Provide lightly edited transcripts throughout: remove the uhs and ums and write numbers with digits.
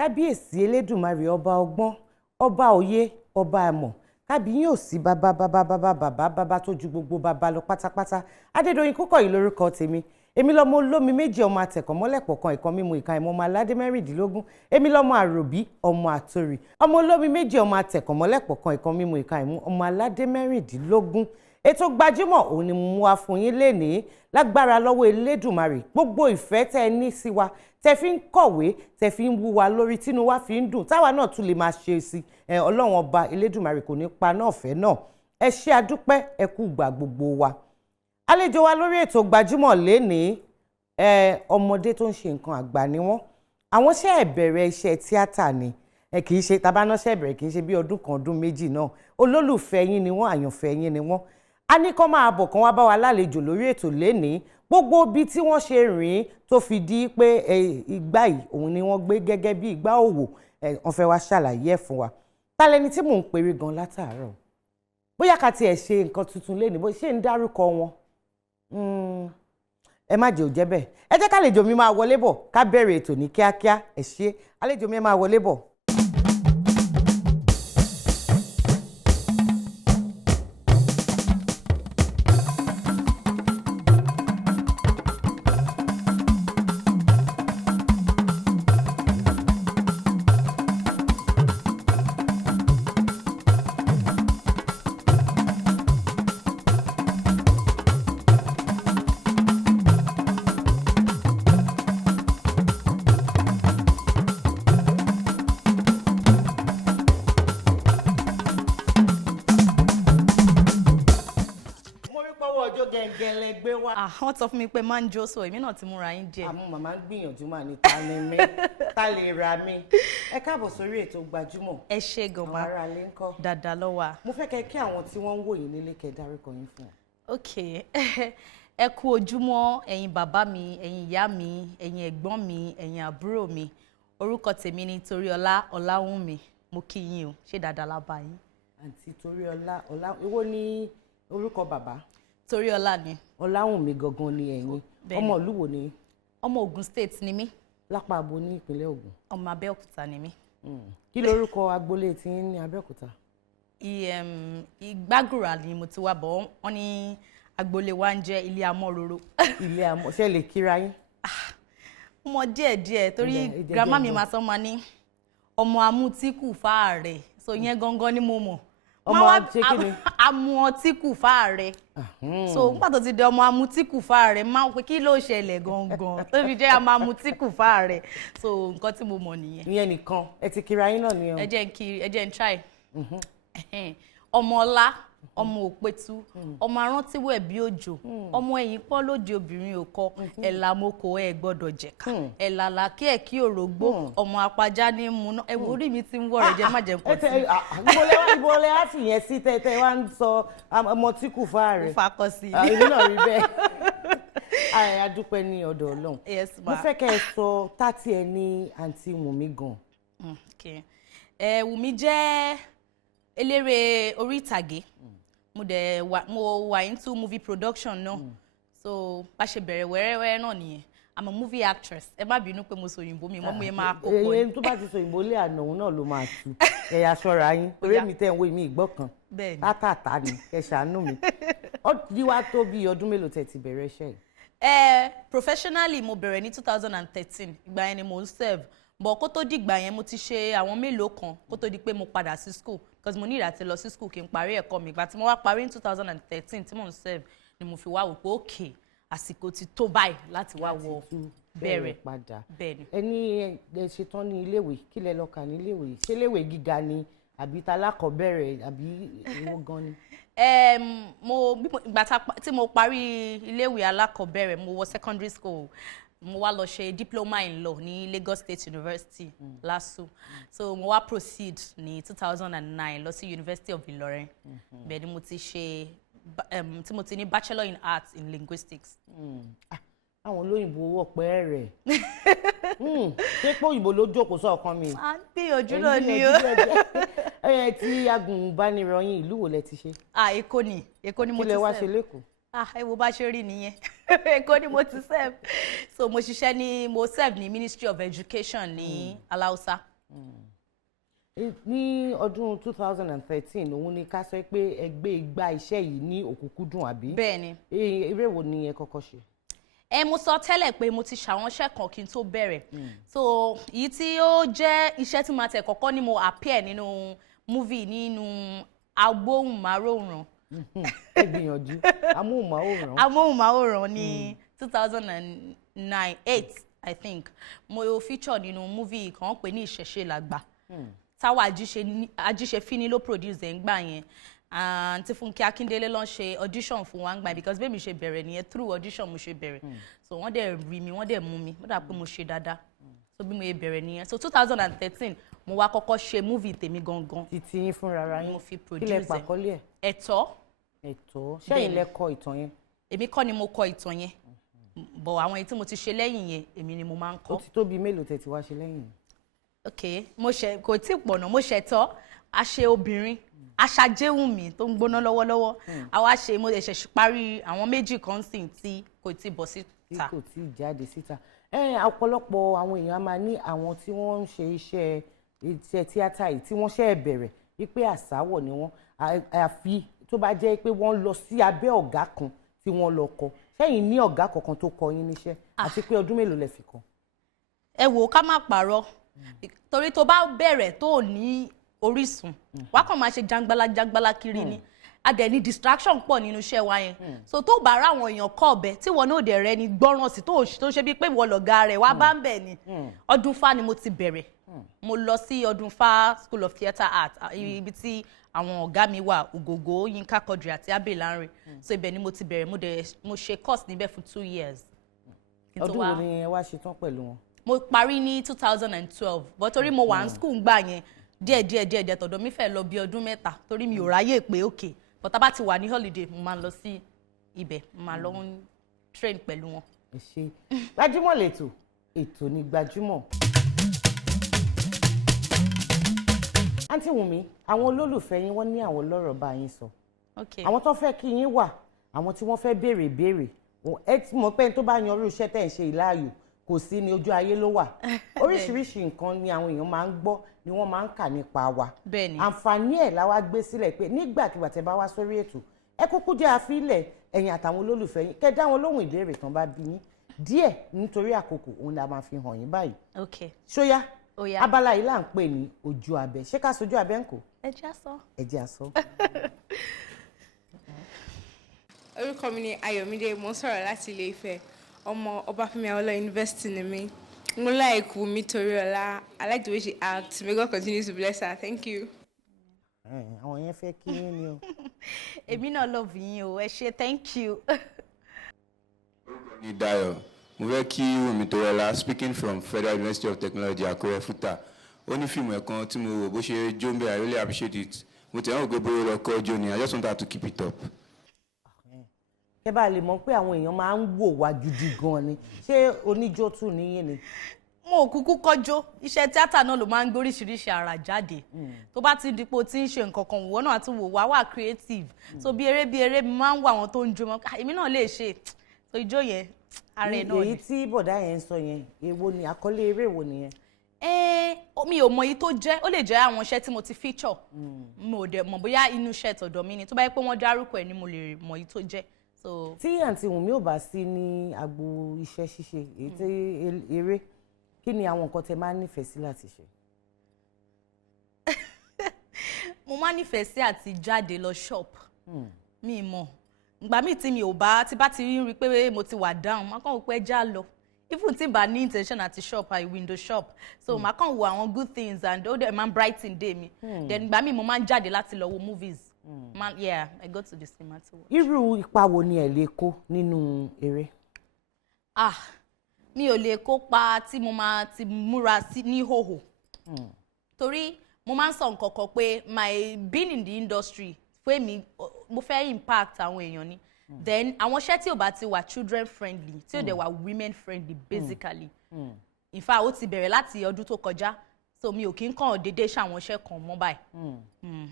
Kábíyèsí Elédùmarè ọba ọgbọ́n, ọba òye, ọba àmọ̀, kábíyèsí bàbá tó ju gbogbo bàbá lọ pátápátá. Adédoyin Kúkọ̀yí lórúkọ tèmi. Èmi lọmọ olómi méjì ọmọ àtẹ̀kọ́ mọ́lẹ̀pọ̀ kan ìkan mímu ìka ìmọ̀ ọmọ aládé mẹ́rìndínlógún. Èmi lọmọ àròbí ọmọ àtòrì. Ọmọ olómi méjì ọmọ àtẹ̀kọ́ mọ́lẹ̀pọ̀ kan ìkan mímu ìka ìmọ̀ ọmọ aládé mẹ́rìndínlógún. Ètò Gbajúmọ̀ òun ni mo wá fún yín lénìí lágbára lọ́wọ́ Elédùmarè. Gbogbo ìfẹ́ tẹ́ ẹ ní sí wa, tẹ́ fi ń kọ̀wé, tẹ́ fi ń wú wa lórí, tínú wa fi ń dùn, táwa náà tún lè máa ṣe sí Ọlọ́run ọba Elédùmarè kò ní pa náà fẹ́ náà. Ẹ ṣé adúpẹ́, ẹ kú gbà gbogbo wa. Àlejò wa lórí ètò Gbajúmọ̀ lénìí ọmọdé tó ń ṣe nǹkan àgbà ni wọ́n. Àwọn ṣe bẹ̀rẹ̀ iṣẹ́ tíátà ni. Kì í ṣe tabanáṣẹ́ bẹ̀rẹ̀, kì í ṣe bí ọdún kan ọdún méjì náà. Olólùfẹ́ yín ni wọ́n, àyànfẹ́ yín ni wọ́n. A ní kó máa bọ̀ kán wá bá wa lálejò lórí ètò lénìí. Gbogbo ibi tí wọ́n ṣe rìn tó fi di pé ìgbà yìí òun ni wọ́n gbé gẹ́gẹ́ bí ìgbà òwò. Wọ́n fẹ́ wá ṣàlàyé ẹ̀ fún wa. Ta lẹni tí mò ń pèrè gan látàárọ̀? Bóyá ká tiẹ̀ ṣe nǹkan tuntun lénìí, bó ṣe ń dárúkọ wọn. Ẹ má jẹ́ ó jẹ́ bẹ́ẹ̀. Ẹ jẹ́ kálejò mi máa wọlé bọ̀ ká bẹ̀rẹ̀ ètò ní kíákíá. Ẹ ṣé àlejò mi máa wọlé bọ̀. Wọ́n sọ fún mi pé máa ń jó so èmi náà ti múra yín jẹ. Àmọ́ màmá ń gbìyànjú máa ní ta ni mí, ta lè ra mi. Ẹ káàbọ̀ sórí ètò Gbajúmọ̀. Ẹ ṣé gan-an. Àwọn ará ilé ńkọ́? Dáadáa ló wà. Mo fẹ́ kẹ́ kí àwọn tí wọ́n ń wò yín nílé kẹ́ dárúkọ yín fún wọn. Ok, ẹ kú ojúmọ́ ẹ̀yin bàbá mi, ẹ̀yin ìyá mi, ẹ̀yin ẹ̀gbọ́n mi, ẹ̀yin àbúrò mi. Orúkọ tèmi ni Toriola Ọláwùnmí. Mo kí yín o, ṣé dáadáa la bá yín? Àǹtí Toriola èwo ni orúkọ bàbá? Toriola ni. Ọláwùnmí gangan ni ẹ̀yin. Ọmọ ìlú wo ni? Ọmọ Ògùn State ni mí. Lápá abo ní ìpínlẹ̀ Ògùn. Ọmọ Abẹ́òkúta ni mí. Kí lorúkọ agboolé tí ń ní Abẹ́òkúta? Ìgbàgùrà ni mo ti wá bọ̀, wọ́n ní agboolé wa ń jẹ́ ilé amọ́roro. Ilé amọ́, ṣé lè kíra yín? Ọmọ díẹ̀díẹ̀ torí grandma mi máa sọ ma ní ọmọ amútíkù fáàrẹ̀, so yẹn gangan ni mo mọ̀. Ọmọ ṣe kí ni? Amútíkù fáàrẹ̀. So nígbà tó ti di ọmọ amútíkù fáàrẹ̀ máa ń pè kí ló ṣẹlẹ̀ gangan tó fi jẹ́ ọmọ amútíkù fáàrẹ̀. So nǹkan tí mo mọ̀ nìyẹn. Ìyẹn nìkan ẹ ti kíra yín náà nìyẹn. Ẹ jẹ́ n try. Ọmọ ọlá, ọmọ òpẹtù, ọmọ arántíwẹ̀ bí òjò, ọmọ ẹ̀yìn pọ́ lóde obìnrin òkọ, ẹ̀là moko ẹ̀ gbọ́dọ̀ jẹ̀ka, ẹ̀là làkí ẹ̀ kí òrógbó, ọmọ apajá ní múná, ẹ̀wọ̀ orí mi ti ń wọ̀ rẹ̀ jẹ́ má jẹ́ nǹkan tí. Ibo lẹ á fìyẹn sí tẹ́tẹ́ wá ń sọ ọmọ tí kù fáàrẹ̀. Fakọ sí i. Èmi náà rí bẹ́ẹ̀. A dúpẹ́ ní ọ̀dọ̀ Ọlọ́run. Yes ma. Mo fẹ́ kẹ́ ẹ sọ tátí ẹ ní àǹtí Wùnmí gan. Wùnmí jẹ́ eléré orí ìtàgé. Mo wà into movie production náà. So bá ṣe bẹ̀rẹ̀ wẹ́rẹ́wẹ́rẹ́ náà nìyẹn. I'm a movie actress. Ẹ má bínú pé mo sọ òyìnbó mi mọ́ mo yẹ máa kó pọ̀. Èyí tó bá ti sọ òyìnbó lé àná òun náà ló máa tu. Ẹ̀yà aṣọra yín. Torí mi tẹ̀ ń wo èmi ìgbọ́ kan. Bẹ́ẹ̀ni. Tátàtà ni ẹ ṣàánú mi. Ó di wá tó bí ọdún mélòó tẹ́ ti bẹ̀rẹ̀ iṣẹ́ yìí? Professionally mo bẹ̀rẹ̀ ní 2013. Ìgbà yẹn ni mo ń serve. But kó tó dìgbà yẹn mo ti ṣe àwọn mélòó kan kó tó di pé mo padà sí school because mo ní ìdàtí lọ sí school kí n parí ẹ̀kọ́ mi. Ìgbà tí mo wá parí ní 2013 tí mo ń serve ni mo fi wá wò pé okay àsìkò ti tó báyìí láti wá wọ bẹ̀rẹ̀ padà. Bẹ́ẹ̀ni. Ẹni ẹ ṣetán ní iléèwé kí lẹ lọ kà ní iléèwé ṣé iléèwé gíga ni àbí talákọ̀ọ́bẹ̀rẹ̀ àbí èwo gan ni? Ìgbà tí mo parí iléèwé alákọ̀ọ́bẹ̀rẹ̀ mo wọ secondary school mo wá lọ ṣe diploma in law ní Lagos State University LASU so mo wá proceed ní 2009 lọ sí University of Ilorin bẹ́ẹ̀ ni mo ti ṣe tí mo ti ní bachelor in arts in linguistics. Àwọn olóyìnbó ọ̀pẹ́ rẹ̀ ṣé pé òyìnbó ló jókòó sọ́ọ̀kan mi. À ń gbìyànjú náà ni o. Tí agùnbánirọ̀ yín ìlú wo lẹ ti ṣe? Èkó ni mo ti serve. Kí lẹ wá ṣe lẹ́kọ̀ọ́? Ẹ wo bá ṣe rí nìyẹn. Èkó ni mo ti serve. So mo serve ní Ministry of Education ní Aláùsá. Ní ọdún 2013 òun ni ká sọ pé ẹ gbé igbá iṣẹ́ yìí ní òkúnkúndùn àbí? Bẹ́ẹ̀ni. Eré wo ni ẹ kọ́kọ́ ṣe? Mo sọ tẹ́lẹ̀ pé mo ti ṣàwọn iṣẹ́ kan kí n tó bẹ̀rẹ̀. So èyí tí ó jẹ́ iṣẹ́ tí mo tẹ̀ kọ́kọ́ ni mo appear nínú movie nínú agbóhùnmáwòrán. Ẹ gbìyànjú amóhùnmáwòrán. Amóhùnmáwòrán ní 2009-8 I think mo feature nínú movie kan pè ní Ìṣẹ̀ṣe làgbà. Táwa Ajíṣe Fíní ló produce ẹ̀ ń gbà yẹn. Àǹtí Fúnkẹ́ Akíndélé ló ń ṣe audition fún wa ń gbà because bẹ́ẹ̀ mi ṣe bẹ̀rẹ̀ nìyẹn through audition mo ṣe bẹ̀rẹ̀. So wọ́n dẹ̀ rí mi wọ́n dẹ̀ mú mi wọ́n dà pé mo ṣe dáadáa. So bí mo ṣe bẹ̀rẹ̀ nìyẹn. So 2013 mo wá kọ́kọ́ ṣe movie tèmi gangan. Títí yín fúnra ra yín. Mo fi produce ẹ̀. Kí lẹ pàkọ́lé ẹ̀? Ẹ̀tọ́. Ṣẹ́yìn lẹ kọ ìtàn yẹn? Èmi kọ́ ni mo kọ ìtàn yẹn. But àwọn èyí tí mo ti ṣe lẹ́yìn yẹn èmi ni mo máa ń kọ. Ó ti tó bí mélòó tẹ́ ti wá ṣe lẹ́yìn? Okay kò tí pọ̀nà mo ṣẹ̀tọ́ àṣẹ obìnrin aṣàjẹwùmí tó ń gbóná lọ́wọ́lọ́wọ́ àwa ṣe mo ṣẹ̀ṣẹ̀ parí àwọn méjì kan sì tí kò tí bọ́ síta. Tí kò tí jáde síta. Ọ̀pọ̀lọpọ̀ àwọn èèyàn máa ní àwọn tí wọ́n ń ṣe iṣẹ́ tíátà yìí tí wọ́n ṣe bẹ̀rẹ̀ wípé àsáwọ̀ ni wọ́n àfi tó bá jẹ́ pé wọ́n lọ sí abẹ́ ọ̀gá kan tí wọ́n lọ kọ́ sẹ́yìn ní ọ̀gá kankan tó kọ́ yín níṣẹ́ àti pé ọdún mélòó lẹ fi kọ́? Ẹ wò ká má parọ́ torí tó bá bẹ̀rẹ̀ tó ní orísun wá kàn máa ṣe jangbala kiri ni a dẹ̀ ní distraction pọ̀ nínú iṣẹ́ wa yẹn so tó bá ra àwọn èèyàn kọ́ ọ̀bẹ tí wọn náà dẹ̀ rẹ ni gbọ́ràn sí tó ṣe bíi pé ìwọ lọ̀gá rẹ̀ wá bá ń bẹ̀ ni Ọdúnfá ni mo ti bẹ̀rẹ̀ mo lọ sí Ọdúnfá School of Theatre Art ibi tí àwọn ọ̀gá mi wà Ògògó Yínká Quadri àti Abbey Lanre so ibẹ̀ ni mo ti bẹ̀rẹ̀ mo ṣe course níbẹ̀ for 2 years. Ọdún wo ni ẹ wá ṣe tán pẹ̀lú wọn? Mo parí ní 2012 but torí mo wà ní school gbà yẹn díẹ̀ tọ̀dọ̀ mi fẹ́ lọ bí ọdún 3 torí mi ò ráyè pé okay but tá bá ti wà ní holiday mo máa lọ sí ibẹ̀ mo máa lọ ń train pẹ̀lú wọn. Ẹ ṣé Gbajúmọ̀ lẹ́tọ̀ ètò ní Gbajúmọ̀. Àǹtí Wunmi àwọn olólùfẹ́ yín wọ́n ní àwọn lọ́rọ̀ bá yín sọ. Àwọn tó fẹ́ kí yín wà àwọn tí wọ́n fẹ́ béèrè ìbéèrè ẹ ti mọ̀ pé tó bá yan irú iṣẹ́ tẹ̀ ń ṣe ìláàyò kò sí ní ojú ayé ló wà oríṣiríṣi nǹkan ni àwọn èèyàn máa ń gbọ́ ni wọ́n máa ń kà nípa wa àǹfààní ẹ̀ la wá gbé sílẹ̀ pé nígbàkigbà tẹ́ bá wá sórí ètò ẹ kúkú jẹ́ àfilẹ̀ ẹ̀yin àtàwọn olólùfẹ́ yín kẹ́ dá wọn lóhùn ìbéèrè tán bá bí yín díẹ̀ nítorí àkókò òun la máa fi hàn yín báyìí. Ṣóyá abala yìí là ń pè ní ojú abẹ ṣé ká sojú abẹ ń kó. ẹ jẹ́ àsọ. Orúkọ mi ni Ayọ̀mídé mo ń sọ̀rọ̀ láti Ilé Ifẹ̀ ọmọ Ọbáfẹ́mi Awólọ́wọ̀ University ni mí. Mo like Wunmi Toriola. I like the way she acts. May God continue to bless her. Thank you. Àwọn yẹn fẹ́ kí yín ni o. Èmi náà love yín o. Ẹ ṣé thank you. Ní Dayo, mo fẹ́ kí Wunmi Toriola speaking from Federal University of Technology Akure Futa. Ó ní fíìmù ẹ̀kan tí mo wò bó ṣe jó ń bẹ̀ I really appreciate it. Mo tẹ̀ wọ́n gbé bóyá lọ́kọ́ jó ni I just want her to keep it up. Kẹ́ bá lè mọ̀ pé àwọn èèyàn máa ń wò wá gidi gan ni ṣé oníjó tún níyìn ni. Mo kúkú kọjó iṣẹ́ tíátà náà ló máa ń gbóríṣiríṣi ara jáde tó bá ti dípò tí ń ṣe nǹkan kan wò náà tún wò wá creative so bí eré mi máa ń wò àwọn tó ń jó mọ́ èmi náà lè ṣe so ijó yẹn ààrẹ náà ni. èyí tí bọ̀dá yẹn ń sọ yẹn èwo ni àkọlé eré wo nìyẹn. Mi ò mọ èyí tó jẹ́ ó lè jẹ́ àwọn iṣẹ́ tí mo ti feature mo dẹ̀ mọ̀ bóyá inú iṣẹ́ tọ̀dọ̀ mi ni tó bá yẹ pé wọ́n dárúkọ ẹ̀ ni mo lè mọ èyí tó jẹ́. tí àǹtí Wunmi ò bá sí ní agbo iṣẹ́ ṣíṣe èyí tí eré kí ni àwọn nǹkan tẹ máa ń nífẹ̀ẹ́ sí láti ṣe. mo máa ń nífẹ̀ẹ́ sí àti jáde lọ shop mi mọ̀ ìgbà míì tí mi ò bá ti bá ti rí pé mo ti wà down má kàn wò pé já lọ even tí bá ní intention àti shop I window shop so má kàn wo àwọn good things and ó dẹ̀ máa ń brighten day mi then ìgbà míì mo máa ń jáde láti lọ wo movies yeah I go to the cinema to watch. irú ipa wo ni ẹ lè kó nínú eré. Mi ò lè kópa tí mo máa ti múra sí ní hòhò torí mo máa ń sọ nǹkan kan pé my being in the industry fún èmi mo fẹ́ impact àwọn èèyàn ni then àwọn iṣẹ́ tí ò bá ti wà children friendly tí ò dẹ̀ wà women friendly basically in fact ó ti bẹ̀rẹ̀ láti ọdún tó kọjá so mi ò kí ń kàn déédéé ṣàwọn iṣẹ́ kan mọ́ báyìí.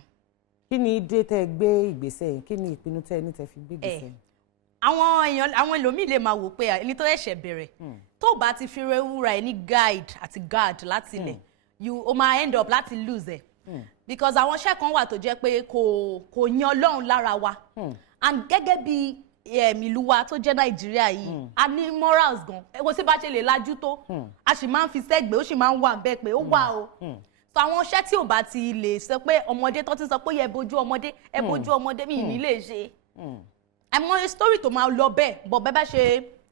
kí ni dé tẹ gbé ìgbésẹ̀ yìí kí ni ìpinnu tẹ ní tẹ fi gbé ìgbésẹ̀ yìí. àwọn ẹlòmíì lè máa wò pé ẹni tó ṣẹ̀ṣẹ̀ bẹ̀rẹ̀ tó bá ti fi rewúra ẹ ní guide àti guard láti ilẹ̀ o máa end up láti lose ẹ because àwọn iṣẹ́ kan wà tó jẹ́ pé kò yan Ọlọ́run lára wa and gẹ́gẹ́ bí ìlú wa tó jẹ́ Nàìjíríà yìí a ní morals gan kò sí bá ṣe lè lajú tó a sì máa ń fi sẹ́gbẹ̀ẹ́ ó sì máa ń wà bẹ́ẹ̀ pé ó wà o so àwọn iṣẹ́ tí ò bá ti lè sọ pé ọmọdé tó ti sọ pé ẹ bójú ọmọdé mi ní lè ṣe àmọ́ story tó máa lọ bẹ́ẹ̀ bọ̀ bẹ́ẹ̀ bá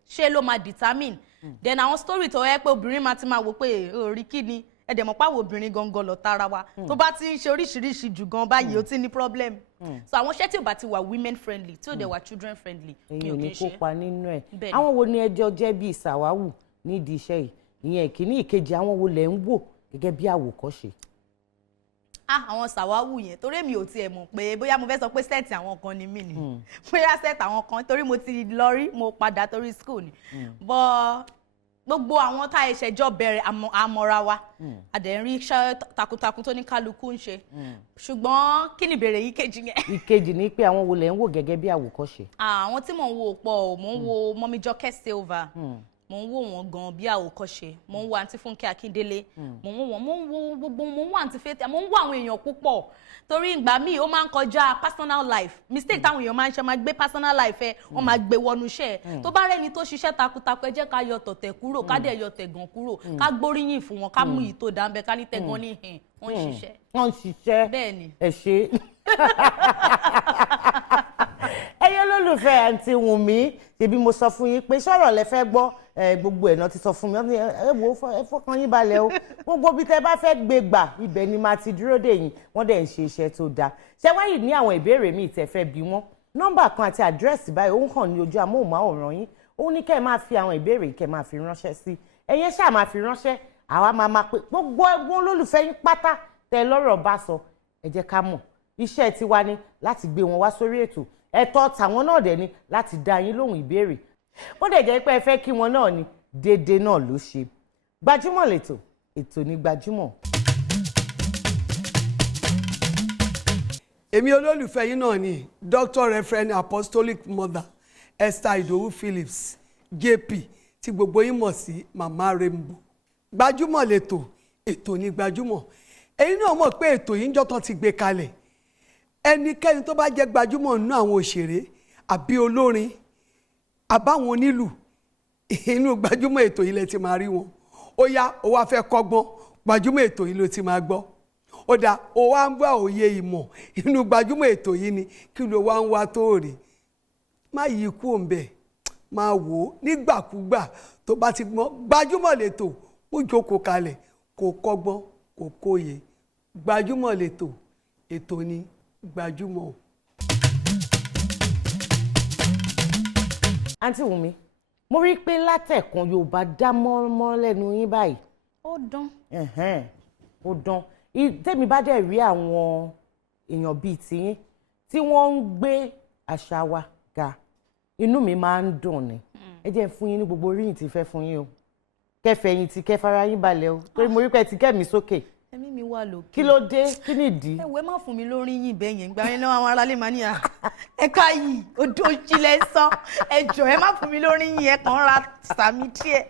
ṣe ló máa determine then àwọn story tó yẹ pé obìnrin máa ti máa wò pé orí kí ni ẹ̀dẹ̀ mọ̀ pàwọ̀ obìnrin gangan lọ tara wa tó bá ti ń ṣe oríṣiríṣi jù gan báyìí ó ti ní problem so àwọn iṣẹ́ tí ò bá ti wà women friendly tí ò dẹ̀ wà children friendly mi ò kí ń ṣe. èyí ò ní kópa nínú ẹ̀ àwọn wo ni ẹjọ́ jẹ́ bíi ṣàwáwù nídìí iṣẹ́ yìí ìyẹn ìkíní ìkejì àwọn wo lẹ̀ ń wò gẹ́gẹ́ bí àwòkọ́ṣe. Àwọn ṣàwáwù yẹn torí mi ò tiẹ̀ mọ̀ pé bóyá mo fẹ́ sọ pé sẹ́ẹ̀tì àwọn kan ni mí ni bóyá sẹ́ẹ̀tì àwọn kan torí mo ti lọ rí mo padà torí school ni but gbogbo àwọn tá ẹ̀ṣẹ̀ jọ bẹ̀rẹ̀ àmọ́ra wa àdẹ̀ ń rí iṣẹ́ takuntakun tó ní kálukú ń ṣe ṣùgbọ́n kí ni ìbéèrè yìí kejì yẹn. ìkejì ni pé àwọn wo lẹ̀ ń wò gẹ́gẹ́ bí àwòkọ́ṣe. àwọn tí mò ń wò pọ̀ mò ń wo mọ́mí Jọkẹ́ Silva mo ń wò wọ́n gan bí àwòkọ́ṣe mo ń wo àǹtí Fúnkẹ́ Akíndélé mo ń wò wọ́n mo ń wo gbogbo mo ń wo àǹtí Faith mo ń wo àwọn èèyàn púpọ̀ torí ìgbà míì ó máa ń kọjá personal life mistake táwọn èèyàn máa ń ṣe máa gbé personal life ẹ wọ́n máa gbé wọnú iṣẹ́ ẹ tó bá rẹ́ni tó ṣiṣẹ́ takuntakun ẹ jẹ́ ká yọ tọ̀tẹ̀ kúrò ká dẹ̀ yọ tẹ̀gàn kúrò ká gbóríyìn fún wọn ká mú yìí tó dáńbẹ́ ká ní tẹ̀gàn ní hìn wọ́n ń ṣiṣẹ́. wọ́n ń ṣiṣẹ́ bẹ́ẹ̀ ni. ẹ ṣe ẹyẹ olólùfẹ́ àǹtí Wunmi ṣebí mo sọ fún yín pé sọ̀rọ̀ lẹ fẹ́ gbọ́ gbogbo ẹ̀ náà ti sọ fún mi ẹ wo ẹ fọkàn yín balẹ̀ o gbogbo bí tẹ bá fẹ́ gbé gbà ibẹ̀ ni màá ti dúró dè yín wọ́n dẹ̀ ń ṣe iṣẹ́ tó dáa ṣé wáyé ní àwọn ìbéèrè míì tẹ fẹ́ bí wọ́n nọ́mbà kan àti àdírẹ́sì báyìí ó ń hàn ní ojú amóhùnmáwòrán yín ó ní kẹ́ ẹ máa fi àwọn ìbéèrè kẹ́ ẹ máa fi ránṣẹ́ sí ẹ̀yẹn ṣáà máa fi ránṣẹ́ àwa máa pé gbogbo ẹgbọ́n olólùfẹ́ yín pátá tẹ lọ́rọ̀ bá sọ ẹ jẹ́ ká mọ̀ iṣẹ́ tiwa ni láti gbé wọn wá sórí ètò ẹ̀tọ́ tàwọn náà dẹ̀ ni láti dá yín lóhùn ìbéèrè bó dẹ̀ jẹ́ pé ẹ fẹ́ kí wọn náà ni déédéé náà ló ṣe Gbajúmọ̀ lẹ́tọ̀ ètò ní Gbajúmọ̀. èmi olólùfẹ́ yín náà ni Dr. Reverend Apostolic Mother Esther Idowu Phillips JP tí gbogbo yín mọ̀ sí Mama Rainbow. Gbajúmọ̀ lẹ́tọ̀ ètò ní Gbajúmọ̀ èyí náà mọ̀ pé ètò yìí ń jọ́tọ̀ ti gbé kalẹ̀ ẹnikẹ́ni tó bá jẹ́ gbajúmọ̀ nínú àwọn òṣèré àbí olórin àbáwọn onílù inú Gbajúmọ̀ ètò yìí lẹ ti máa rí wọn ó yá ó wá fẹ́ kọ́gbọ́n Gbajúmọ̀ ètò yìí ló ti máa gbọ́ ó dá ó wá ń bá òye ìmọ̀ inú Gbajúmọ̀ ètò yìí ni kí ló wá ń wá tó rè má yí kú òǹbẹ̀ máa wò ó nígbàkúgbà tó bá ti gbọ́n Gbajúmọ̀ lẹ́tọ̀ ó jókòó kalẹ̀ kó kọ́gbọ́n kó kóye Gbajúmọ̀ lẹ́tọ̀ ètò ní Gbajúmọ̀. àǹtí Wunmi mo rí i pé látẹ̀kùn Yorùbá dá mọ́ránmọ́rán lẹ́nu yín báyìí. ó dán. ó dán tẹ́mi bá dẹ̀ rí àwọn èèyàn bíi tiyín tí wọ́n ń gbé àṣà wa ga inú mi máa ń dùn ni ẹ jẹ́ fún yín ní gbogbo oríyìn tí fẹ́ fún yín o kẹfẹ̀yìn tí kẹfara yín balẹ̀ o torí mo rí pé ti kẹ́mi sókè ẹ̀mí mi wà lókè. kí ló dé kí nìdí. ẹ̀wẹ̀ má fún mi lórí yìn bẹ́ẹ̀ yẹn gbà yẹn náà àwọn aráalé máa ní à ẹ̀ka yìí odò òjìlẹ̀ sọ ẹ̀jọ̀ ẹ má fún mi lórí yìn ẹ̀ kàn ra sàmì díẹ̀.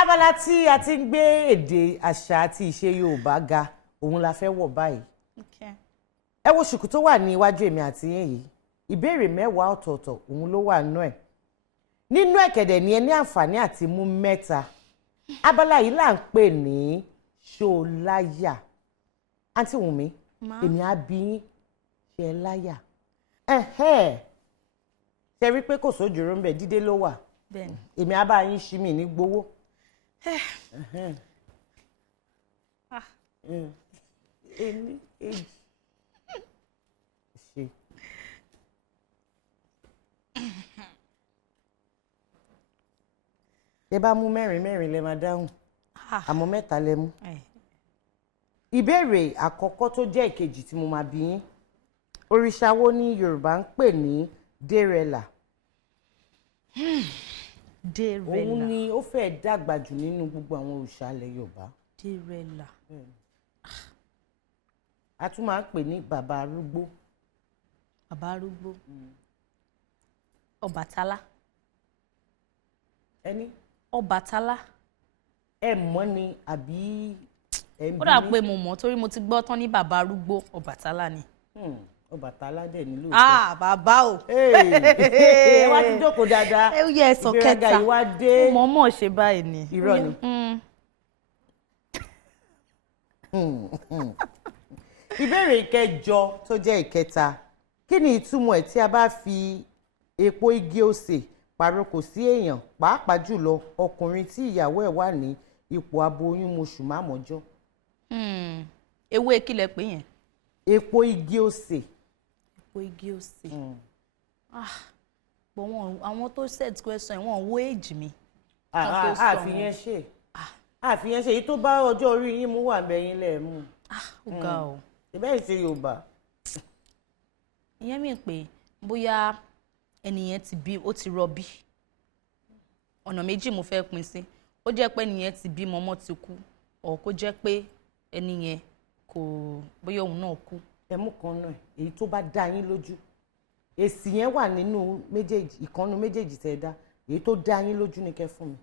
abala tí a ti ń gbé èdè àṣà àti ìṣe Yorùbá ga òun la fẹ́ wọ̀ báyìí. ẹ wo ṣùkú tó wà ní iwájú èmi àti yín yìí ìbéèrè 10 ọ̀tọ̀ọ̀tọ̀ òun ló wà nínú ẹ̀. nínú ẹ̀kẹ̀dẹ̀ ni ẹ ní àǹfààní àti mú 3. abala yìí là ń pè ní ṣóláyà. àǹtí Wùnmí èmi á bi yín ṣé ẹ láyà. ṣe rí pé kò sójúrò ń bẹ dídé ló wà. èmi á bá yín ṣí mi ní gbowó. Ení èjì ṣe. ẹ bá mú 4 lẹ máa dáhùn àmọ́ 3 lẹ mú. ìbéèrè àkọ́kọ́ tó jẹ́ ìkejì tí mo máa bi yín òrìṣà wo ni Yorùbá ń pè ní dérẹlà. dérẹlà òun ni ó fẹ́ dàgbà jù nínú gbogbo àwọn òrìṣà ilẹ̀ Yorùbá. dérẹlà. a tún máa ń pè ní bàbá arúgbó. bàbá arúgbó. Ọbàtálá. ẹni. Ọbàtálá. ẹ mọ̀ ni àbí ẹ ń bí. ó dà pé mo mọ̀ torí mo ti gbọ́ tán ní bàbá arúgbó Ọbàtálá ni. Ọbàtálá dẹ̀ ní lóòótọ́. bàbá o. ẹ wá ti jókòó dáadáa. ẹ yẹ ẹsọ kẹta ìgbéraga yìí wá dé. mo mọ̀ ṣe báyìí ni. irọ́ ni. ìbéèrè ìkẹjọ tó jẹ́ ìkẹta kí ni ìtumọ̀ ẹ̀ tí a bá fi èpo igi osè pàrokò sí èèyàn pàápàá jùlọ ọkùnrin tí ìyàwó ẹ̀ wà ní ipò aboyún oṣù márùn-ún. ewé kílẹ̀ pé yẹn. èpo igi osè. èpo igi osè. bọ̀ wọn àwọn tó set question wọn wo èjì mi. àfihàn ṣe àfihàn ṣe èyí tó bá ọjọ́ orí yín mú wà bẹ́yìn lẹ́ẹ̀mú. ó ga o. ìbẹ́ ìṣe Yorùbá. ìyẹn mi pé bóyá ẹnìyẹn ti bí ó ti rọbí ọ̀nà méjì mo fẹ́ pín sí ó jẹ́ pé ẹnìyẹn ti bí mọ́mọ́ ti kú ọ̀ kó jẹ́ pé ẹnìyẹn kò bóyá òun náà kú. ẹmú kan náà èyí tó bá dá yín lójú èsì yẹn wà nínú méjèèjì ìkànnù méjèèjì tẹ́ ẹ dá èyí tó dá yín lójú ni kẹ́ fún mi.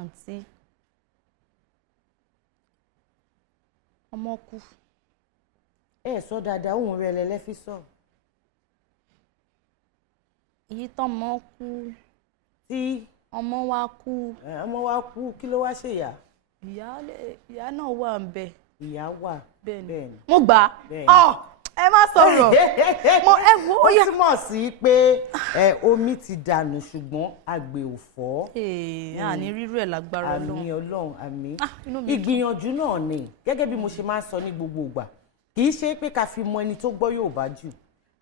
àǹtí ọmọ kú. ẹ sọ dáadáa òun rẹ lẹlẹ fi sọ. èyí tọ́mọ kú. tí ọmọ wa kú. ọmọ wa kú kí ló wá ṣèyà. ìyá náà wà ń bẹ. ìyá wà bẹ́ẹ̀ ni. mo gbà á ẹ má sọ̀rọ̀ mo ẹ wo ó yá. ó túmọ̀ sí pé omi ti dànù ṣùgbọ́n àgbẹ̀ ò fọ́. àní rírú ẹ̀ lágbára Ọlọ́run. àmì Ọlọ́run àmì. ìgbìyànjú náà ni gẹ́gẹ́ bí mo ṣe máa ń sọ ní gbogbo ìgbà kì í ṣe pé ká fi mọ ẹni tó gbọ́ Yorùbá jù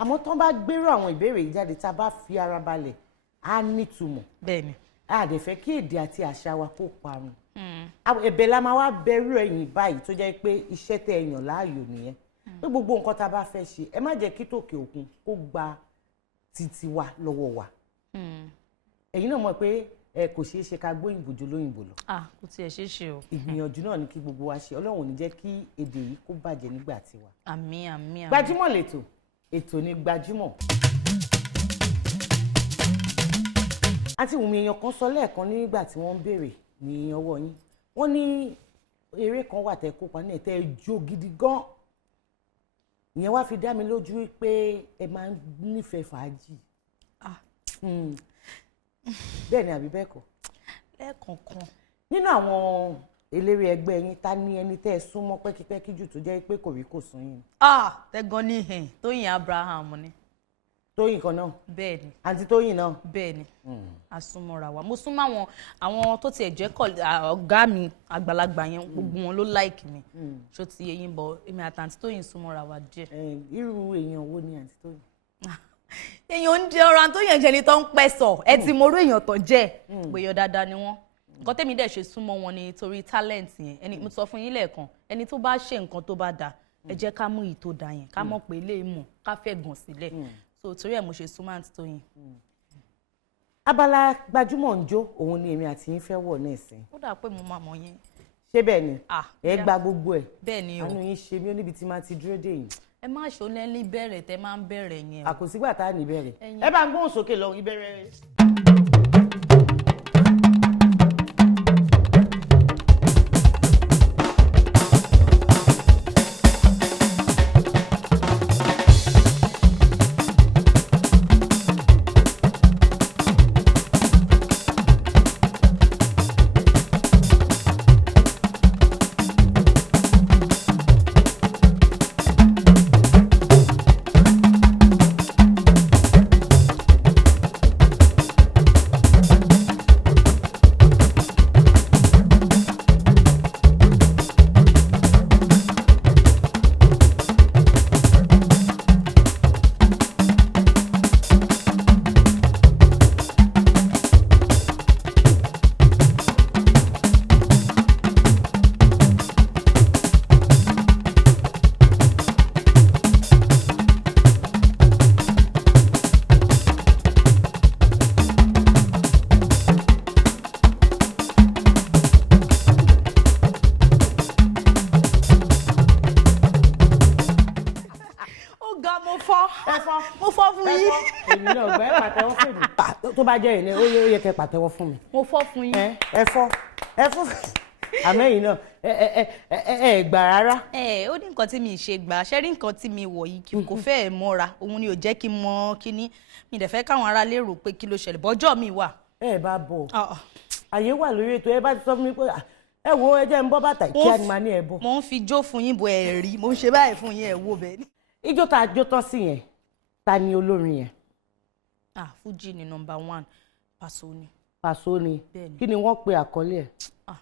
àmọ́ tán bá gbérò àwọn ìbéèrè yìí jáde tá a bá fi ara balẹ̀ á nítumọ̀. bẹ́ẹ̀ni. a dẹ̀ fẹ́ kí èdè àti àṣà wa kó parun. ẹ̀bẹ̀ la máa wá bẹ̀rù ẹ̀yìn báyìí tó jẹ́ pé iṣẹ́ tẹ́ ẹ yàn láàyò nìyẹn pé gbogbo nǹkan tá a bá fẹ́ ṣe ẹ má jẹ́ kí tòkè òkun kó gba títí wa lọ́wọ́ wa. ẹ̀yin náà mọ̀ pé kò ṣeé ṣe ká gbóyìnbó jọ lóyìnbó lọ. kò tiẹ̀ ṣeé ṣe o. ìgbìyànjú náà ni kí gbogbo wa ṣe Ọlọ́run ò ní jẹ́ kí èdè yìí kó bàjẹ́ nígbà tiwa. àmín àmín àmín. Gbajúmọ̀ lètò ètò ní Gbajúmọ̀. àǹtí Wùnmí èèyàn kan sọ lẹ́ẹ̀kan nígbà tí wọ́n ń béèrè ní ọwọ́ yín wọ́n ní eré kan wà tẹ́ kópa ní ẹ̀tẹ́ jó gidi gan ìyẹn wá fi dá mi lójú pé ẹ máa ń nífẹ̀ẹ́ fàájì. bẹ́ẹ̀ ni àbí bẹ́ẹ̀ kọ́. lẹ́ẹ̀kọ̀ọ̀kan. nínú àwọn eléré ẹgbẹ́ yín ta ni ẹni tẹ́ ẹ súnmọ́ pẹ́kípẹ́kí jù tó jẹ́ pé kò rí kò sún yín. tẹ́gàn ní Tóyìn Abraham ni. Tóyìn kan náà. bẹ́ẹ̀ ni. àǹtí Tóyìn náà. bẹ́ẹ̀ ni. àsúnmọ́ra wa mo súnmọ́ àwọn tó tiẹ̀ jẹ́ ọ̀gá mi àgbàlagbà yẹn gbogbo wọn ló láìkì mi ṣó ti yẹ yín bọ̀ èmi àtàǹtí Tóyìn súnmọ́ra wa díẹ̀. irú èèyàn wo ni àǹtí Tóyìn. èèyàn ń jẹ ọ̀ràn tó yàn jẹ ni tó ń pẹ́ sọ ẹ ti mọ orú èèyàn tó jẹ́ gbèyàn dáadáa ni wọ́n nǹkan tẹ́mi dẹ̀ ṣe súnmọ́ wọn ni torí talent yẹn mo sọ fún yín lẹ́ẹ̀kan ẹni tó bá ṣe nǹkan tó bá dáa ẹ jẹ́ ká mú ìtò dà yẹn ká mọ̀ pé ilé ìmọ̀ ká fẹ́ gàn sílẹ̀ so torí ẹ̀ mo ṣe súnmọ́ àǹtí Tóyìn. abala Gbajúmọ̀ ń jó òun ni èmi àti yín fẹ́ wọ̀ ní ìsìn. ó dà pé mo máa mọ̀ yẹn. ṣé bẹ́ẹ̀ ni Ah, ẹ gba gbogbo ẹ̀ bẹ́ẹ̀ ni o. àánú yín ṣe mí ó níbi tí máa ti dúró dé yìí. Ẹ má ṣó lẹ́lí bẹ̀rẹ̀ tẹ́ máa ń bẹ̀rẹ̀ yẹn o. àkòsígbà tá a ní bẹ̀rẹ̀ ẹ bá ń gbóhùn sókè lọ ìbẹ̀rẹ̀. Mo fọ́ fún yín. èmi náà gbẹ́ pàtẹ́wọ́ fún mi tó bá jẹ́ ìní ó yẹ kẹ́ pàtẹ́wọ́ fún mi. Mo fọ́ fún yín. ẹ fọ́ àmẹ́yìn náà ẹ gbà rárá. Ó ní nǹkan tí mi ṣe gbà ṣẹ́ rí nǹkan tí mi wọ̀ yìí kí n kò fẹ́ ẹ̀ mọ́ra òun ni ò jẹ́ kí n mọ kíní mi dẹ̀ fẹ́ káwọn ará lérò pé kí ló ṣẹlẹ̀ bọ́jọ́ mi wà. ẹ bá bọ̀ àyè wà lórí ètò ẹ bá ti sọ fún mi pé ẹ wo ẹ jẹ́ ń bọ́ bàtà kí á ní máa ní ẹ bọ̀. mo ń fi jó fún yín bo ẹ̀ rí mo ń ṣe báyìí fún yín ẹ̀ wo bẹ́ẹ̀ ni. ijó tá a jó tán sí yẹn ta ni olórin yẹn. Fuji ni number 1 Paso ni. Paso ni kí ni wọ́n pe àkọlé ẹ̀.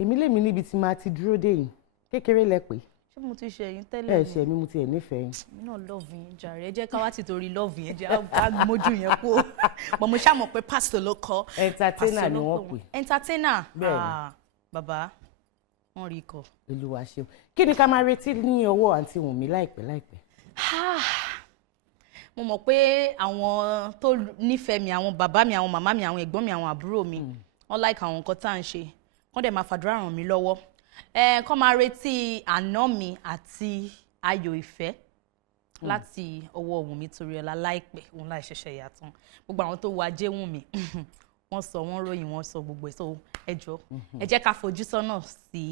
èmi lèmi níbi tí máa ti dúró dé yìí kékeré lẹ pé. ṣé mo ti ṣe ẹ̀yin tẹ́lẹ̀ ni. ẹ ṣe mi mo ti ẹ̀ nífẹ̀ẹ́ yín. mi náà lọ́ọ̀fù yẹn jàre ẹ jẹ́ ká wá ti torí lọ́ọ̀fù yẹn jẹ́ àgbójú yẹn kú. bọ̀ mo ṣàmọ̀ pé Paso ló kọ. entertainer ni wọ́n pè. entertainer bàbá wọ́n rí ikọ̀. Olúwa ṣeun kí ni ká máa retí ní ọwọ́ àǹtí Wùnmí láìpẹ́. mo mọ̀ pé àwọn tó nífẹ̀ẹ́ mi àwọn bàbá mi àwọn màmá mi àwọn ẹ̀gbọ́n mi àwọn àbúrò mi wọ́n like àwọn nǹkan tá à ń ṣe wọ́n dẹ̀ máa fàdúrà ràn mí lọ́wọ́ kọ́ máa retí àná mi àti ayọ̀ ìfẹ́ láti ọwọ́ Wunmi Toriola láìpẹ́ òun láì ṣẹ̀ṣẹ̀ yàtọ̀ gbogbo àwọn tó wo Ajé Wunmi wọ́n sọ wọ́n ròyìn wọ́n sọ gbogbo ẹ̀ so ẹ jọ̀ọ́ ẹ jẹ́ ká fojú sọ́nà sí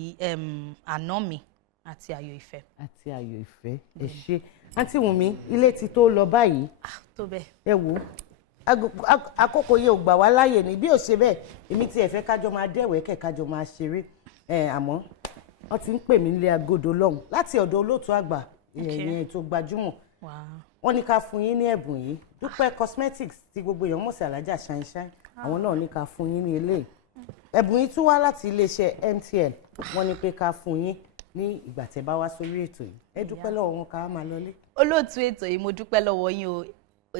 àná mi àti ayọ̀ ìfẹ́. àti ayọ̀ ìfẹ́ ẹ ṣe àǹtí Wùnmí ilé ti tó lọ báyìí. tó bẹ́ẹ̀. ẹ wo àkókò yìí ò gbà wá láàyè ní bí ò ṣe bẹ́ẹ̀ èmi tí ẹ fẹ́ kájọ máa dẹ̀wẹ́kẹ̀ kájọ máa ṣeré àmọ́ wọ́n ti ń pè mí nílé agodo lọ́hùn láti ọ̀dọ̀ olóòtú àgbà ìyẹn ètò gbajúmọ̀ wọ́n ní ká fún yín ní ẹ̀bùn yìí Dúpẹ́ cosmetics tí gbogbo èèyàn mọ̀ sí alájà ṣáínṣáín àwọn náà ní ká fún yín ní eléyìí ẹ̀bùn yìí tún wá láti iléeṣẹ́ MTN wọ́n ní pé ká fún yín ní ìgbà tẹ́ bá wá sórí ètò yìí ẹ dúpẹ́ lọ́wọ́ wọn ká máa lọlé. olóòtú ètò yìí mo dúpẹ́ lọ́wọ́ yín o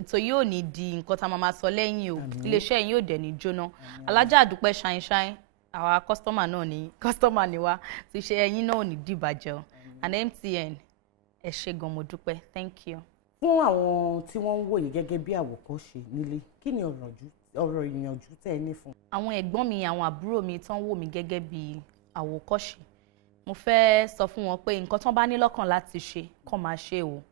ètò yìí ò ní di nǹkan tá a máa sọ lẹ́yìn o iléeṣẹ́ yín ò dẹ̀ ní jóná alájà Dúpẹ́ ṣáínṣáín àwa kọ́sítọ́mà ni wá ti ṣe ẹyin náà ò ní dìbàjẹ́ o and MTN ẹ ṣé gan mo dúpẹ́ thank you. fún àwọn tí wọ́n ń wò yín gẹ́gẹ́ bí àwòkọ́ṣe nílé kí ni ọ̀rọ̀ ìyànjú tẹ́ ẹ ní fún. àwọn ẹ̀gbọ́n mi àwọn àbúrò mi tán wò mí gẹ́gẹ́ bí àwòkọ́ṣe mo fẹ́ sọ fún wọn pé nǹkan tán bá ní lọ́kàn láti ṣe kán máa ṣe o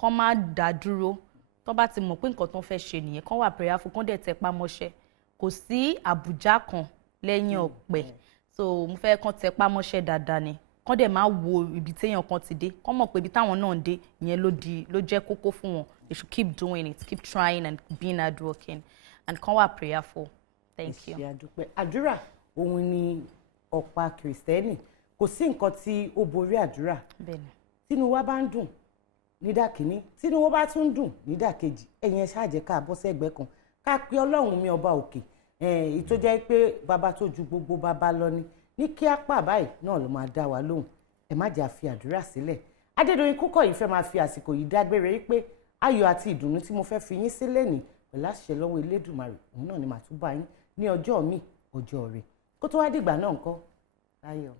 kán má dá dúró tán bá ti mọ̀ pé nǹkan tán fẹ́ ṣe nìyẹn kán wà prayerful kán dẹ̀ tẹpá mọ́ṣẹ́ kò sí àbùjá kan lẹ́yìn ọ̀pẹ so mo fẹ́ kán tẹpá mọ́ṣẹ́ dáadáa ni kán dẹ̀ máa wo ibi téèyàn kan ti dé kán mọ̀ pé ibi táwọn náà ń dé ìyẹn ló jẹ́ kókó fún wọn they should keep doing it keep trying and being hardworking and kán wà prayerful thank you. àdúrà òun ni ọ̀pá kìrìsìtẹ́nì kò sí nǹkan tí ó borí àdúrà tínú wa bá ń dùn nídà kínní tínú wa bá tún dùn nídà kejì ẹ̀yin ẹ ṣáà jẹ́ ká bọ́ sẹ́gbẹ́ kan ká pe Ọlọ́run mi ọba òkè tó jẹ́ pé bàbá tó ju gbogbo bàbá lọ ni ní kí á pà báyìí náà ló máa dá wa lóhùn ẹ má jẹ́ àfi àdúrà sílẹ̀ Adédoyin Kúkọ̀yí fẹ́ máa fi àsìkò yìí dágbére wípé ayọ̀ àti ìdùnnú tí mo fẹ́ fi yín sílẹ̀ ní pẹ̀lú àṣẹ lọ́wọ́ Elédùmarè òun náà ni màá tún bá yín ní ọjọ́ mi ọjọ́ rẹ̀ kó tó wá dìgbà náà ńkọ́ láyọ̀.